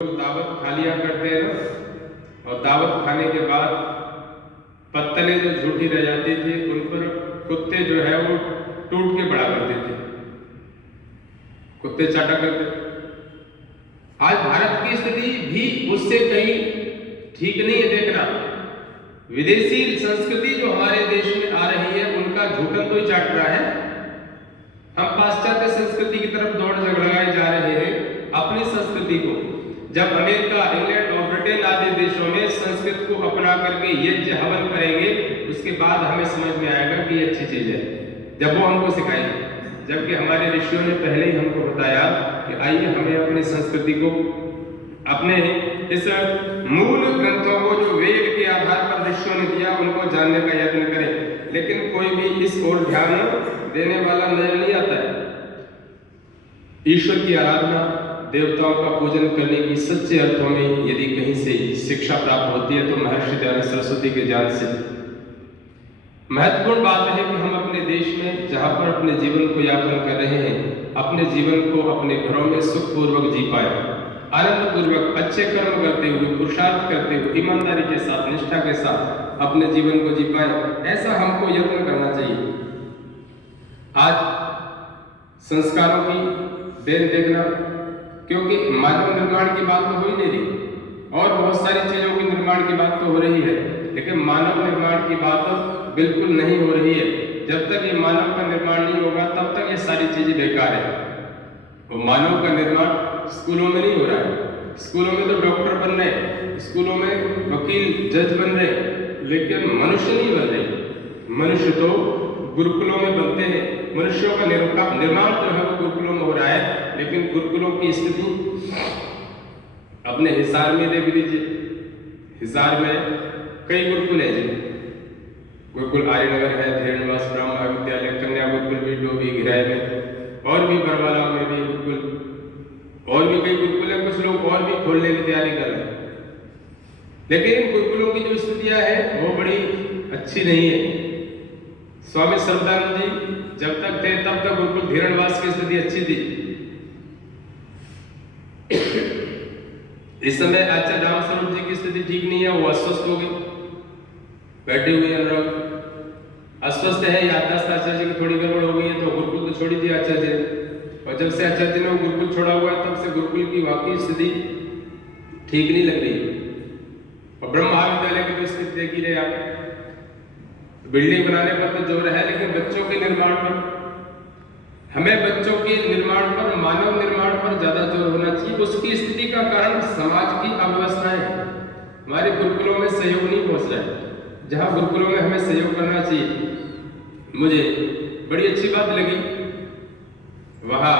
दावत खा लिया करते हैं ना, और दावत खाने के बाद पत्तलें जो झूठी रह जाती थी उन पर कुत्ते जो है वो टूट के पड़ा करते थे, कुत्ते चाटा करते। आज भारत की स्थिति भी उससे कहीं ठीक नहीं है। देखना, विदेशी संस्कृति जो हमारे देश में आ रही है उनका झूठन तो ही चाट रहा है। हम पाश्चात्य संस्कृति की तरफ दौड़ लगाए जा रहे हैं अपनी संस्कृति को। जब अमेरिका, इंग्लैंड और ब्रिटेन आदि देशों में संस्कृत को अपना करके यज्ञ हवन करेंगे, उसके बाद हमें समझ में आएगा कि ये अच्छी चीज है, जब वो हमको सिखाएंगे। जबकि हमारे ऋषियों ने पहले ही हमको बताया कि आइए हमें अपनी संस्कृति को, अपने इस मूल ग्रंथों को जो वेद के आधार पर ऋषियों ने दिया उनको जानने का यत्न करें। लेकिन कोई भी इस ओर ध्यान देने वाला नजर नहीं आता है। ईश्वर की आराधना, देवताओं का पूजन करने की सच्चे अर्थों में यदि कहीं से शिक्षा प्राप्त होती है तो महर्षि दयानंद सरस्वती के ज्ञान से। महत्वपूर्ण बात है कि हम अपने देश में जहां पर अपने जीवन को यापन कर रहे हैं, अपने जीवन को अपने घरों में सुखपूर्वक जी पाए, आनंद पूर्वक अच्छे कर्म करते हुए, पुरुषार्थ करते हुए, ईमानदारी के साथ, निष्ठा के साथ अपने जीवन को जी पाए, ऐसा हमको यत्न करना चाहिए। आज संस्कारों की देन देखना, क्योंकि मानव निर्माण की बात तो हो ही नहीं रही और बहुत सारी चीजों के निर्माण की बात तो हो रही है, लेकिन मानव निर्माण की बात बिल्कुल नहीं हो रही है। जब तक ये मानव का निर्माण नहीं होगा तब तक ये सारी चीजें बेकार है। वो मानव का निर्माण स्कूलों में नहीं हो रहा है। स्कूलों में तो डॉक्टर बन रहे, स्कूलों में वकील, जज बन रहे, लेकिन मनुष्य नहीं बन रहे। मनुष्य तो गुरुकुलों में बनते हैं। मनुष्यों का निर्माण जो है वो गुरुकुलों में हो रहा है, लेकिन गुरुकुलों की स्थिति अपने हिसार में देख लीजिए। हिसार में कई गुरुकुल है जी। गुरुकुल आर्यनगर है, धीरेन्द्रवास ब्रह्म महाविद्यालय, कन्या गुरुकुल भी डोभी घिराए में, और भी बरवाला में भी गुरुकुल, और भी कई गुरुकुल है। कुछ लोग और भी खोलने की तैयारी कर रहे हैं, लेकिन इन गुरुकुलों की जो स्थितियां है वो बड़ी अच्छी नहीं है। स्वामी श्रद्धानंद जी जब तक थे तब तक गुरुकुल धीरेन्द्रवास की स्थिति अच्छी थी। इस समय आचार्य रामस्वरूप जी की स्थिति ठीक नहीं है, वो अस्वस्थ हो गई, बैठे हुए अनुराग अस्वस्थ है। याददाश्त आचार्य जी की थोड़ी गड़बड़ हो गई है, तो गुरुकुल तो छोड़ ही दिया आचार्य जी। और जब से आचार्य जी ने वो गुरुकुल छोड़ा हुआ है तब से गुरुकुल की वाकई स्थिति ठीक नहीं लग रही। और ब्रह्म महाविद्यालय की तो स्थिति देख ही रहे आप। बिल्डिंग बनाने पर तो जोर है, लेकिन बच्चों के निर्माण पर, हमें बच्चों के निर्माण पर, मानव निर्माण पर ज्यादा जोर होना चाहिए। उसकी स्थिति का कारण समाज की अव्यवस्थाएं हैं। हमारे गुरुकुलों में सहयोग नहीं पहुंच रहा है, जहां गुरुकुलों में हमें सहयोग करना चाहिए। मुझे बड़ी अच्छी बात लगी, वहां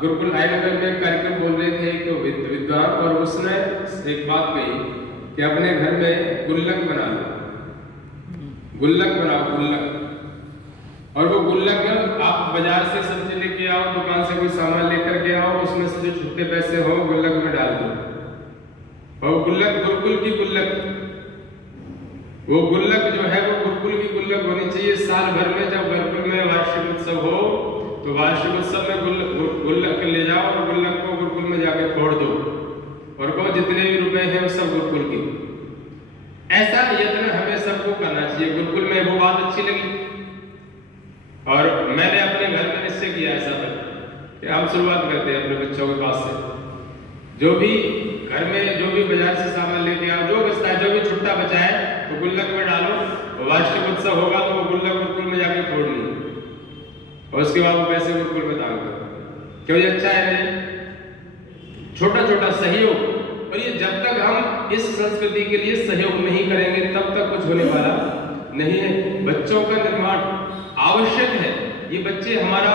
गुरुकुल आयनगर में कार्यक्रम बोल रहे थे एक विद्वान, और उसने एक बात कही कि अपने घर में गुल्लक बना लो, गुल्लक बनाओ, गुल्लक। और वो गुल्लक आप बाजार से सब्जी लेके आओ, दुकान से कोई सामान लेकर के आओ, उसमें से जो छुट्टे पैसे हो गुल्लक में डाल दो। और गुल्लक गुरुकुल की गुल्लक, वो गुल्लक जो है वो गुरुकुल की गुल्लक होनी चाहिए। साल भर में जब गुरुकुल में वार्षिक उत्सव हो तो वार्षिक उत्सव में गुल्लक ले जाओ और गुल्लक को गुरुकुल में जाके फोड़ दो और कहो जितने भी रुपए हैं वो सब गुरुकुल की। ऐसा यत्न हमें सबको करना चाहिए। गुरुकुल में वो बात अच्छी लगी, और मैंने अपने घर में निश्चय किया ऐसा कि हम शुरुआत करते हैं अपने बच्चों के पास से। जो भी घर में जो भी बाजार से सामान लेके आओ, जो बचता है, जो भी छुट्टा बचा है तो गुल्लक में डालो, वार्षिक उत्सव होगा तो वो गुल्लक गुरुकुल में जाके फोड़नी, और उसके बाद वो पैसे गुरुकुल में दान करो। क्यों? ये अच्छा है नहीं? छोटा छोटा सहयोग। और ये जब तक हम इस संस्कृति के लिए सहयोग नहीं करेंगे तब तक कुछ होने वाला नहीं है। बच्चों का निर्माण आवश्यक है। ये बच्चे हमारा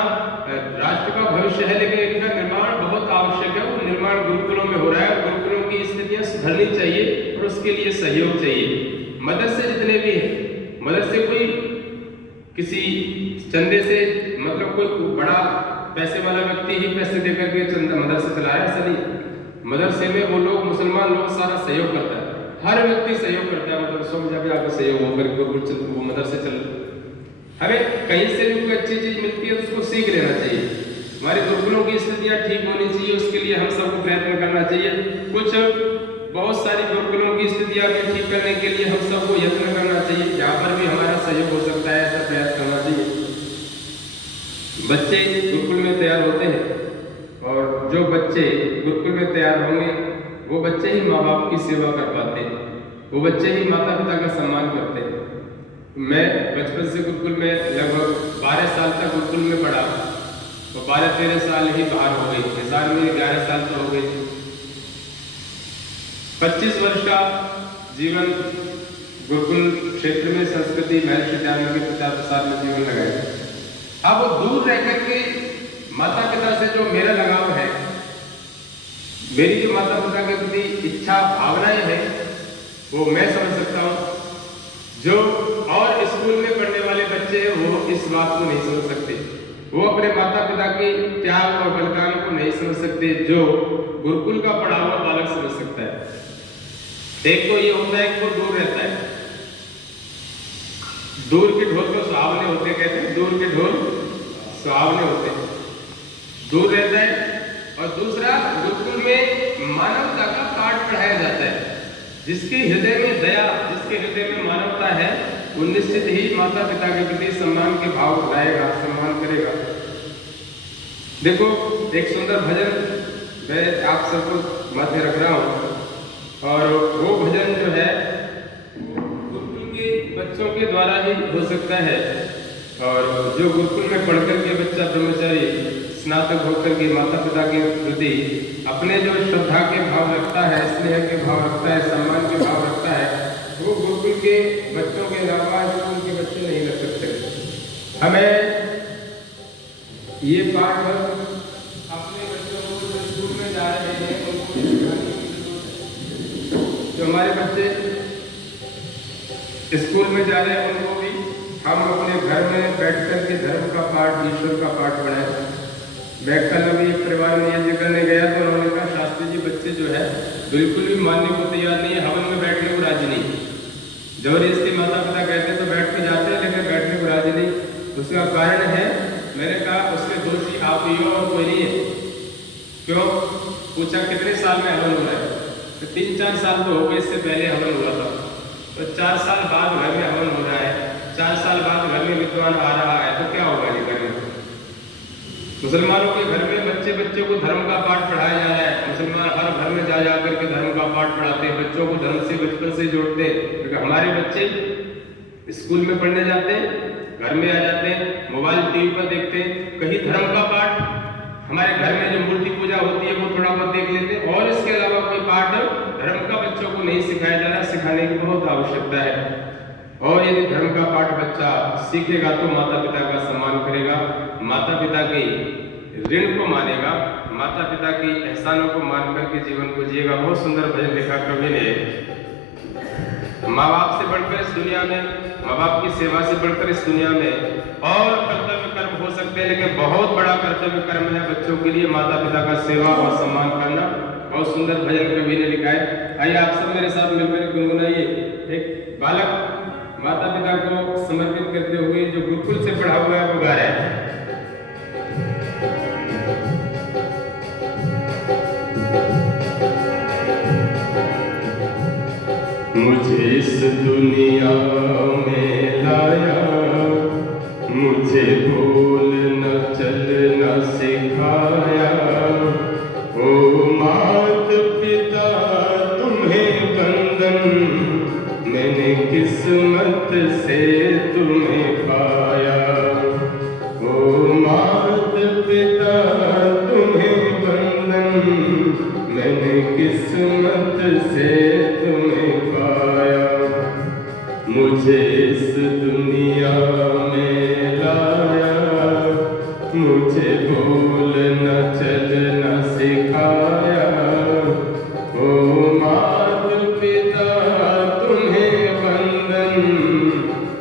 राष्ट्र का भविष्य है, लेकिन इनका निर्माण बहुत आवश्यक है। वो निर्माण गुरुकुलों में हो रहा है, गुरुकुलों की स्थितियां सुधरनी चाहिए और उसके लिए सहयोग चाहिए। मदरसे जितने भी हैं, मदरसे कोई किसी चंदे से, मतलब कोई बड़ा पैसे वाला व्यक्ति ही पैसे देकर के चंदा मदरसे चलाया, ऐसा नहीं। मदरसे में वो लोग, मुसलमान लोग सारा सहयोग करता है, हर व्यक्ति सहयोग करता है। मदरसों में जब आकर सहयोग होकर वो मदरसे चल, हमें कहीं से भी कोई अच्छी चीज मिलती है तो उसको सीख लेना चाहिए। हमारे गुरुकुलों की स्थितियाँ ठीक होनी चाहिए, उसके लिए हम सबको प्रयत्न करना चाहिए। कुछ बहुत सारी गुरुकुलों की स्थितियाँ भी ठीक करने के लिए हम सबको यत्न करना चाहिए, जहाँ पर भी हमारा सहयोग हो सकता है ऐसा प्रयास करना चाहिए। बच्चे गुरुकुल में तैयार होते हैं और जो बच्चे गुरुकुल में तैयार होंगे वो बच्चे ही माँ बाप की सेवा कर पाते हैं, वो बच्चे ही माता पिता का सम्मान करते हैं। मैं बचपन से गुरुकुल में लगभग 12 साल तक गुरुकुल में पढ़ा, तो 12-13 साल ही बाहर हो गई, हिसार में 11 साल तो हो गए। 25 वर्ष का जीवन गुरुकुल क्षेत्र में संस्कृति महर्षि दयानंद के पिता प्रसाद में जीवन लगाया। अब वो दूर रह करके माता पिता से जो मेरा लगाव है, मेरी जो माता पिता के प्रति इच्छा भावनाएं हैं, वो मैं समझ सकता हूँ। जो और स्कूल में पढ़ने वाले बच्चे हैं वो इस बात को नहीं समझ सकते, वो अपने माता पिता के त्याग और बलिदान को नहीं समझ सकते, जो गुरुकुल का पढ़ा हुआ बालक समझ सकता है। एक तो ये होता है कि वो दूर रहता है, दूर के ढोल तो सुहावने होते, कहते हैं दूर के ढोल सुहावने होते, दूर रहता है। और दूसरा, गुरुकुल में मानवता का पाठ पढ़ाया जाता है। जिसके हृदय में दया, जिसके हृदय में मानवता है, वो निश्चित ही माता पिता के प्रति सम्मान के भाव उठाएगा, सम्मान करेगा। देखो, एक सुंदर भजन मैं आप सबको मध्य रख रहा हूँ, और वो भजन जो है गुरुकुल के बच्चों के द्वारा ही हो सकता है। और जो गुरुकुल में पढ़कर के बच्चा ब्रह्मचारी स्नातक होकर के माता पिता के प्रति अपने जो श्रद्धा के भाव रखता है, स्नेह के भाव रखता है, सम्मान के भाव रखता है, वो गुरुकुल के बच्चों के अलावा स्कूल के बच्चे नहीं रख सकते। हमें ये पाठ अपने बच्चों को जो स्कूल में जा रहे हैं उनको सिखाने की जरूरत है। जो हमारे बच्चे स्कूल में जा रहे हैं उनको भी हम अपने घर में बैठ कर के धर्म का पाठ, ईश्वर का पाठ पढ़ाएं। मैं कल अभी एक परिवार में यज्ञ करने गया तो उन्होंने कहा, शास्त्री जी बच्चे जो है बिल्कुल भी मानने को तैयार नहीं है, हवन में बैठने को राजी नहीं। जबरदस्ती माता पिता कहते तो बैठ के जाते हैं, लेकिन बैठने को राजी नहीं। उसका कारण है, मैंने कहा उसके दोषी आप ही हो और कोई नहीं है। क्यों पूछा, कितने साल में हवन हो रहा है? तो 3-4 साल तो हो गए, इससे पहले हवन हुआ था। तो 4 साल बाद घर में हवन हो रहा है, 4 साल बाद घर में विद्वान आ रहा है, तो क्या होगा ये घर में? मुसलमानों के घर में बच्चे बच्चे को धर्म का पाठ पढ़ाया जा रहा है। मुसलमान हर घर में जा जाकर के धर्म का पाठ पढ़ाते हैं, बच्चों को धर्म से बचपन से जोड़ते हैं। क्योंकि हमारे बच्चे स्कूल में पढ़ने जाते हैं, घर में आ जाते हैं, मोबाइल टीवी पर देखते हैं, कहीं धर्म का पाठ, हमारे घर में जो मूर्ति पूजा होती है वो थोड़ा बहुत देख लेते हैं, और इसके अलावा कोई पाठ धर्म का बच्चों को नहीं सिखाया जा रहा। सिखाने की बहुत आवश्यकता है। और यदि धर्म का पाठ बच्चा सीखेगा तो माता पिता का सम्मान करेगा, माता पिता के ऋण को मानेगा, माता पिता की एहसानों को मान करके जीवन को जिएगा। बहुत सुंदर भजन लिखा कवि ने, माँ बाप से बढ़कर इस दुनिया में, माँ बाप की सेवा से बढ़कर इस दुनिया में और कर्तव्य कर्म हो सकते हैं, लेकिन बहुत बड़ा कर्तव्य कर्म है बच्चों के लिए माता पिता का सेवा और सम्मान करना। बहुत सुंदर भजन कवि ने लिखा है। आइए आप सब मेरे साथ मिलकर गुनगुनाइए। एक बालक माता पिता को समर्पित करते हुए जो गुरुकुल से पढ़ा हुआ है वो गा रहा है। मुझे इस दुनिया में लाया, मुझे बोलना चलना सिखाया। ओ मात पिता तुम्हें वंदन, मैंने किस्मत से तुम्हें पाया। ओ मात पिता तुम्हें वंदन, मैंने किस्मत से तुम्हें पाया। मुझे इस दुनिया में लाया, मुझे बोलना चलना सिखाया। ओ मात पिता तुम्हें वंदन,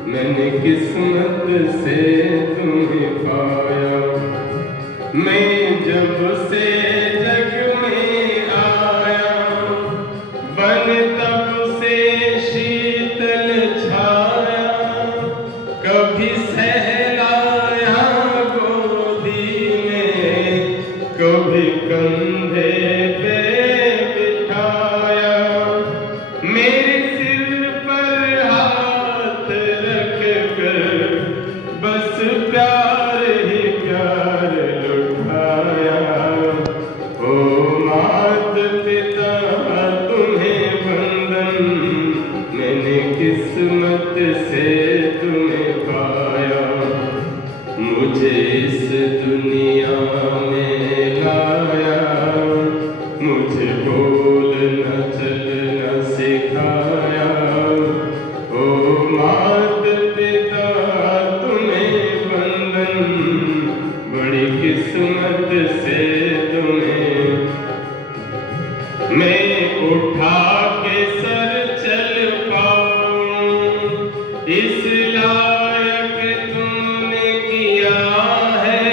मैंने किस्मत से तुम्हें पाया। मैं जब से जग में आया, बन तब से शीतल छाया, कभी सहलाया गोदी मेरे सिर पर हाथ रख कर बस प्यार ही प्यार लुटाया। ओ मात पिता तुम्हें बंधन, मैंने किस्मत से तुम्हें पाया। मुझे इस दुनिया में लाया, मुझे बोलना चलना सिखाया। ओ मात पिता तुम्हें बंधन, बड़ी किस्मत से तुम्हें मैं उठा के सर चल पाऊं, इस लायक तुमने किया है।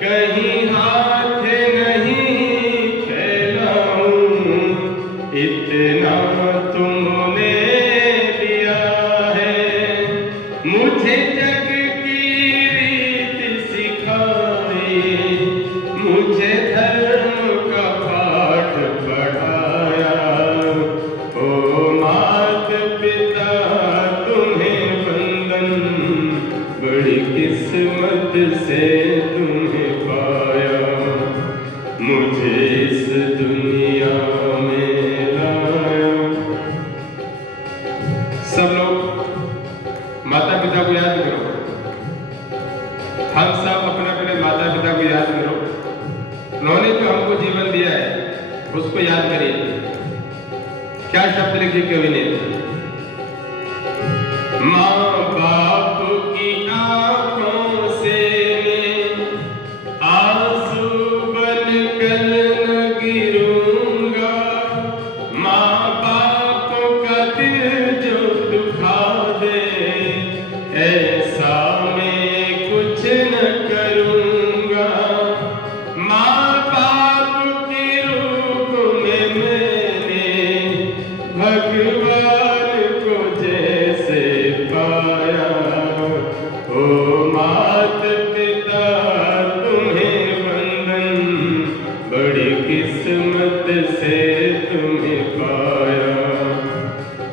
कहीं हाथ नहीं फैलाऊं, इतना तुमने दिया है। मुझे जग की रीत सिखाई, मुझे धर्म का पाठ पढ़ाया। ओ मात पिता तुम्हें बंधन, बड़ी किस्मत से तुम्हें पाया। मुझे इस दुनिया में लाया। सब लोग माता पिता को याद करो। हम सब अपने अपने माता पिता को याद करो। उन्होंने जो हमको जीवन दिया है उसको याद करिए। क्या शब्द लिखे कवि ने? माँ बाप की आंखों से आंसू बनकर न गिरूंगा। माँ बाप का दिल जो दुखा दे, ऐसा मैं कुछ न करूंगा। माँ बाप के रूप में मैंने भगवान को जैसे पाया। ओ मात पिता तुम्हें बंधन, बड़ी किस्मत से तुम्हें पाया।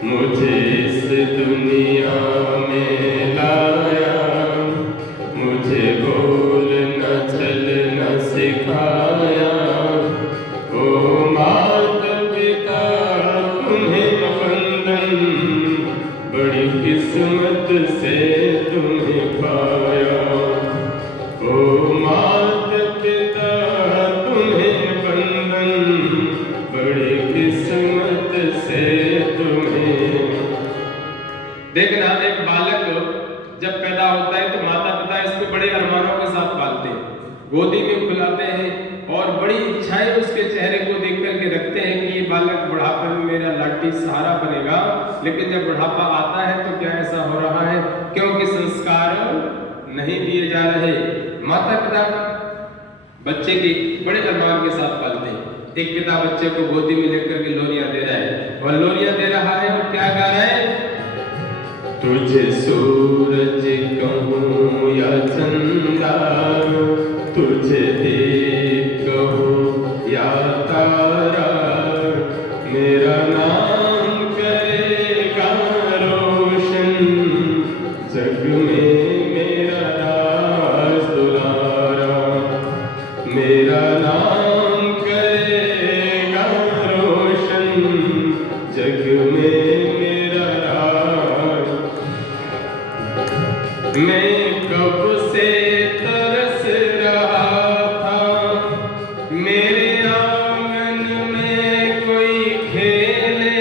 मुझे इस दुनिया में लाया, मुझे बोलना चलना सिखाया। ओ मात पिता तुम्हें बंधन, बड़ी किस्मत से तुम्हें पाया। ओ मात पिता तुम्हें बंधन, बड़ी किस्मत से तुम्हें। देखना, एक बालक जब पैदा होता है तो माता पिता इसको बड़े अरमानों के साथ पालते हैं, गोदी में खिलाते हैं और बड़ी इच्छाएं उसके चेहरे को देख करके रखते हैं कि ये बालक बुढ़ापे में मेरा लाठी सहारा बनेगा। लेकिन जब बुढ़ापा आता है तो क्या ऐसा हो रहा है? क्योंकि संस्कार नहीं दिए जा रहे। माता पिता बच्चे की बड़े अरमान के साथ पालते हैं। एक पिता बच्चे को गोदी में लेकर के लोरियां दे रहा है और लोरियां दे रहा है और क्या गा रहा है? तुझे सूरज कहूँ या चंदा, तुझे दीप कहूँ या तारा, मेरा नाम करेगा रोशन, जग में मेरा राज दुलारा। मेरा नाम करेगा रोशन, जग में मेरा राज। मैं कब से तरस रहा था, मेरे आंगन में कोई खेले।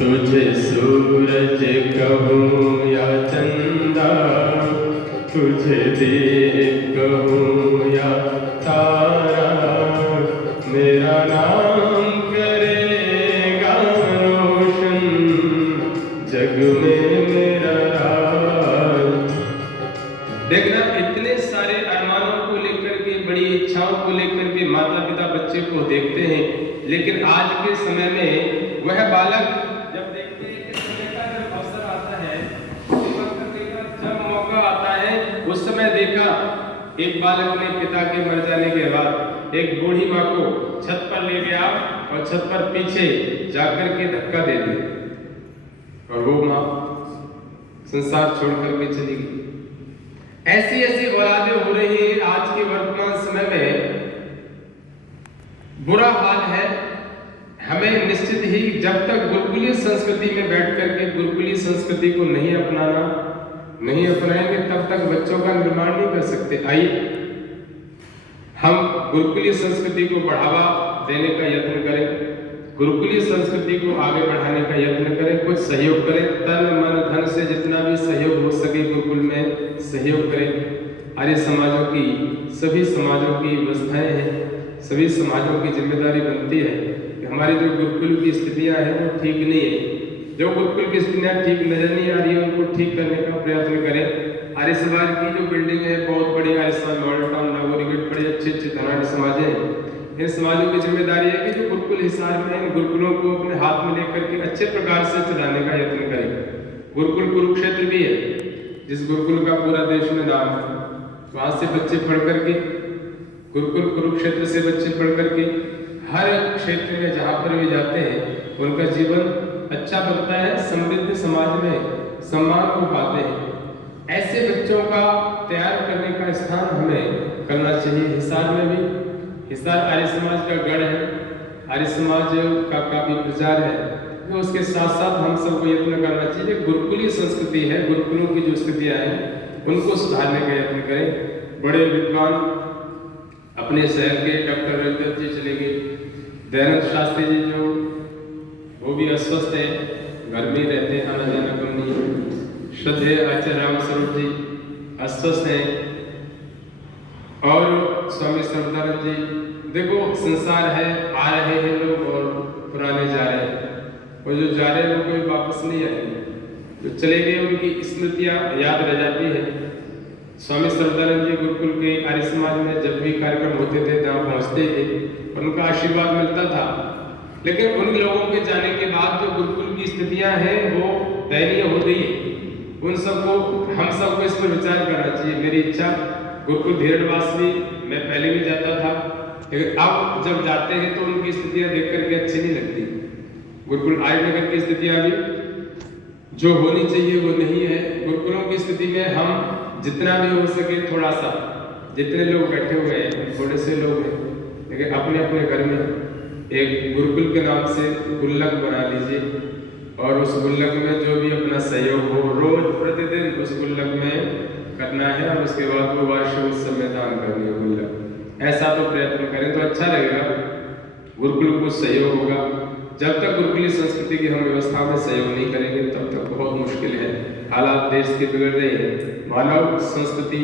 तुझे सूरज कहूँ या चंदा, तुझे दीप कहूँ या तारा, मेरा नाम करेगा रोशन जग में मेरा राज। देखना, इतने सारे अरमानों को लेकर के, बड़ी इच्छाओं को लेकर के माता पिता बच्चे को देखते हैं, लेकिन आज के समय में वह बालक जब देखते हैं कि समय का जब अवसर आता है, जब मौका आता है, उस समय देखा एक बालक ने पिता के मर जाने के बाद एक बूढ़ी माँ को छत पर ले गया और छत पर पीछे जाकर के धक्का दे दिया और वो माँ संसार छोड़कर के चली गई। ऐसी ऐसी औलादें हो रही है आज के वर्तमान समय में। बुरा हाल है। हमें निश्चित ही जब तक गुरुकुलीय संस्कृति में बैठ करके गुरुकुलीय संस्कृति को नहीं अपनाएंगे तब तक बच्चों का निर्माण नहीं कर सकते। आइए हम गुरुकुलीय संस्कृति को बढ़ावा देने का यत्न करें, गुरुकुलीय संस्कृति को आगे बढ़ाने का यत्न करें, कुछ सहयोग करें, तन मन धन से जितना भी सहयोग हो सके गुरुकुल में सहयोग करें। आर्य समाजों की, सभी समाजों की व्यवस्थाएं हैं, सभी समाजों की जिम्मेदारी बनती है कि हमारी जो गुरुकुल की स्थितियां हैं वो ठीक नहीं है। जो गुरुकुल की स्थितियां ठीक नजर नहीं आ रही है उनको ठीक करने का प्रयत्न करें। आर्य समाज की जो बिल्डिंग है बहुत बड़ी, आर्य समाज मॉडल टाउन नागौरीगढ़, बड़े अच्छे धनाढ़ समाज हैं। इन समाजों की जिम्मेदारी है कि जो गुरुकुल हिसार में इन गुरुकुलों को अपने हाथ में लेकर के अच्छे प्रकार से चलाने का यत्न करें। गुरुकुल कुरुक्षेत्र भी है, जिस गुरुकुल का पूरा देश में नाम है, वहां से बच्चे पढ़ करके, गुरुकुल कुरुक्षेत्र से बच्चे पढ़ करके हर क्षेत्र में जहाँ पर भी जाते हैं उनका जीवन अच्छा बनता है, समृद्ध समाज में सम्मान को पाते हैं। ऐसे बच्चों का तैयार करने का स्थान हमें करना चाहिए। हिसार में भी, हिसार आर्य समाज का गढ़ है, आर्य समाज का काफी प्रचार है, तो उसके साथ साथ हम सबको यत्न करना चाहिए। गुरुकुलीय संस्कृति है, गुरुकुलों की जो स्थितियां हैं उनको सुधारने का यत्न करें। बड़े विद्वान अपने शहर के डॉक्टर रविंद्र जी चले गए, दयानंद शास्त्री जी जो वो भी अस्वस्थ है, घर में रहते हैं, आना जाना कम नहीं। श्रद्धेय आचार्य राम स्वरूप जी अस्वस्थ हैं और स्वामी सर्वदानंद जी, देखो संसार है, आ रहे हैं लोग और पुराने जा रहे हैं, और जो जा रहे हैं वो कोई वापस नहीं आएंगे, जो चले गए उनकी स्मृतियां याद रह जाती है। स्वामी सर्वदानंद जी गुरुकुल के आर्य समाज में जब भी कार्यक्रम होते थे जहाँ पहुँचते थे उनका आशीर्वाद मिलता था, लेकिन उन लोगों के जाने के बाद जो गुरुकुल की स्थितियां हैं वो दयनीय हो गई है। उन सबको, हम सबको इस पर विचार करना चाहिए। मेरी इच्छा, गुरुकुल धीरडवास भी मैं पहले भी जाता था, लेकिन अब जब जाते हैं तो उनकी स्थितियां देख करके अच्छी नहीं लगती। गुरुकुल आर्यनगर की स्थितियां भी जो होनी चाहिए वो नहीं है। गुरुकुलों की स्थिति में हम जितना भी हो सके थोड़ा सा, जितने लोग बैठे हुए हैं थोड़े से लोग हैं, लेकिन अपने अपने घर में एक गुरुकुल के नाम से गुल्लक बना लीजिए और उस गुल्लक में जो भी अपना सहयोग हो रोज प्रतिदिन उस गुल्लक में करना है, और उसके बाद वो वार्षिक उत्सव में दान करनी है गुल्लक। ऐसा तो प्रयत्न करें तो अच्छा लगेगा, गुरुकुल को सहयोग होगा। जब तक गुरुकुलीय संस्कृति की हम व्यवस्था में सहयोग नहीं करेंगे तब तक बहुत मुश्किल है। हालात देश के बिगड़ रहे हैं, मानव संस्कृति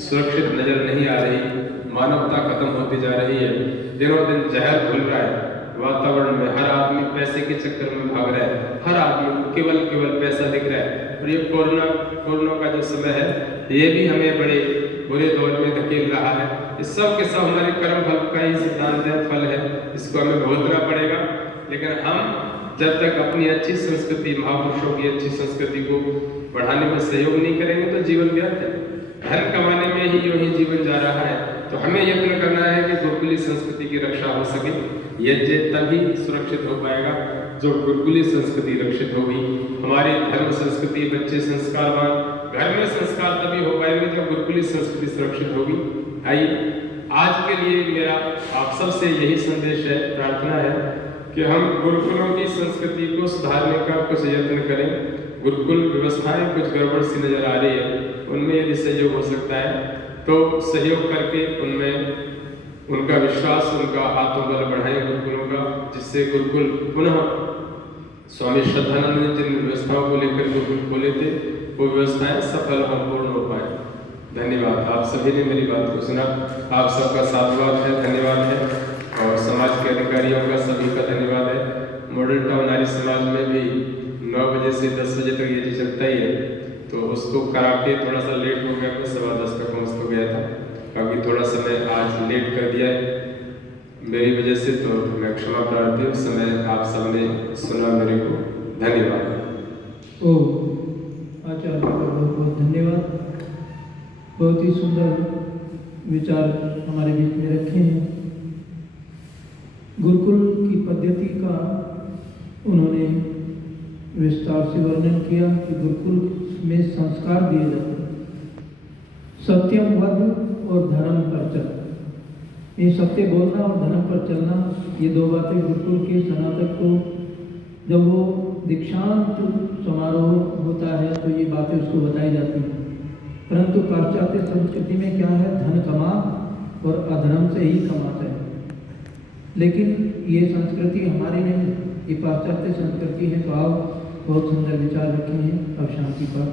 सुरक्षित नजर नहीं आ रही, मानवता खत्म होती जा रही है, दिनों दिन जहर घुल रहा है वातावरण में, हर आदमी पैसे के चक्कर में भाग रहा है, हर आदमी को केवल पैसा दिख रहा है। और ये कोरोना का जो समय है ये भी हमें बड़े बुरे दौर में धकेल रहा है। इस सब के सब हमारे कर्म फल का ही सिद्धांत है, फल है, इसको हमें भुगतना पड़ेगा। लेकिन हम जब तक अपनी अच्छी संस्कृति, महापुरुषों की अच्छी संस्कृति को बढ़ाने में सहयोग नहीं करेंगे तो जीवन व्यर्थ है। धन कमाने में ही यूं ही जीवन जा रहा है, तो हमें यत्न करना है कि गुरुकुलीय संस्कृति की रक्षा हो सके। यज्ञ तभी सुरक्षित हो पाएगा जो गुरुकुलीय संस्कृति रक्षित होगी। हमारी धर्म संस्कृति, बच्चे संस्कारवान, घर में संस्कार तभी हो पाएंगे जब गुरुकुलीय संस्कृति सुरक्षित होगी। आइए, आज के लिए मेरा आप सबसे यही संदेश है, प्रार्थना है कि हम गुरुकुलों की संस्कृति को सुधारने का कुछ यत्न करें। गुरुकुल व्यवस्थाएं कुछ गड़बड़ सी नजर आ रही है, उनमें यदि सहयोग हो सकता है तो सहयोग करके उनमें उनका विश्वास, उनका आत्मबल बढ़ाएं गुरुकुलों का, जिससे गुरुकुल पुनः स्वामी श्रद्धानंद ने जिन व्यवस्थाओं को लेकर गुरुकुल खोले थे वो व्यवस्थाएं सफल और पूर्ण हो पाए। धन्यवाद। आप सभी ने मेरी बात को सुना, आप सबका साधुवाद है, धन्यवाद है। और समाज के अधिकारियों का सभी का धन्यवाद है। मॉडल टाउन आर्य समाज में भी 9 बजे से 10 बजे तक ये चलता ही है, तो उसको करा के थोड़ा सा लेट हो गया, 10:15 पे पहुँच तो गया था, काफ़ी थोड़ा समय आज लेट कर दिया है मेरी वजह से, तो मैं क्षमा प्रार्थी हूँ। समय आप सबने सुना मेरे को, धन्यवाद। ओ आचार्य का बहुत बहुत धन्यवाद। बहुत ही सुंदर विचार हमारे बीच में रखे हैं। गुरुकुल की पद्धति का उन्होंने विस्तार से वर्णन किया कि गुरुकुल में संस्कार दिए जाते हैं, सत्यम वद और धर्म पर चल। ये सत्य बोलना और धर्म पर चलना, ये 2 बातें गुरुकुल के स्नातक को जब वो दीक्षांत समारोह होता है तो ये बातें उसको बताई जाती हैं। परंतु पाश्चात्य संस्कृति में क्या है, धन कमा और अधर्म से ही कमाता है। लेकिन ये संस्कृति हमारी नहीं, ये पाश्चात्य संस्कृति है। तो आप बहुत सुंदर विचार रखे हैं। अब शांति का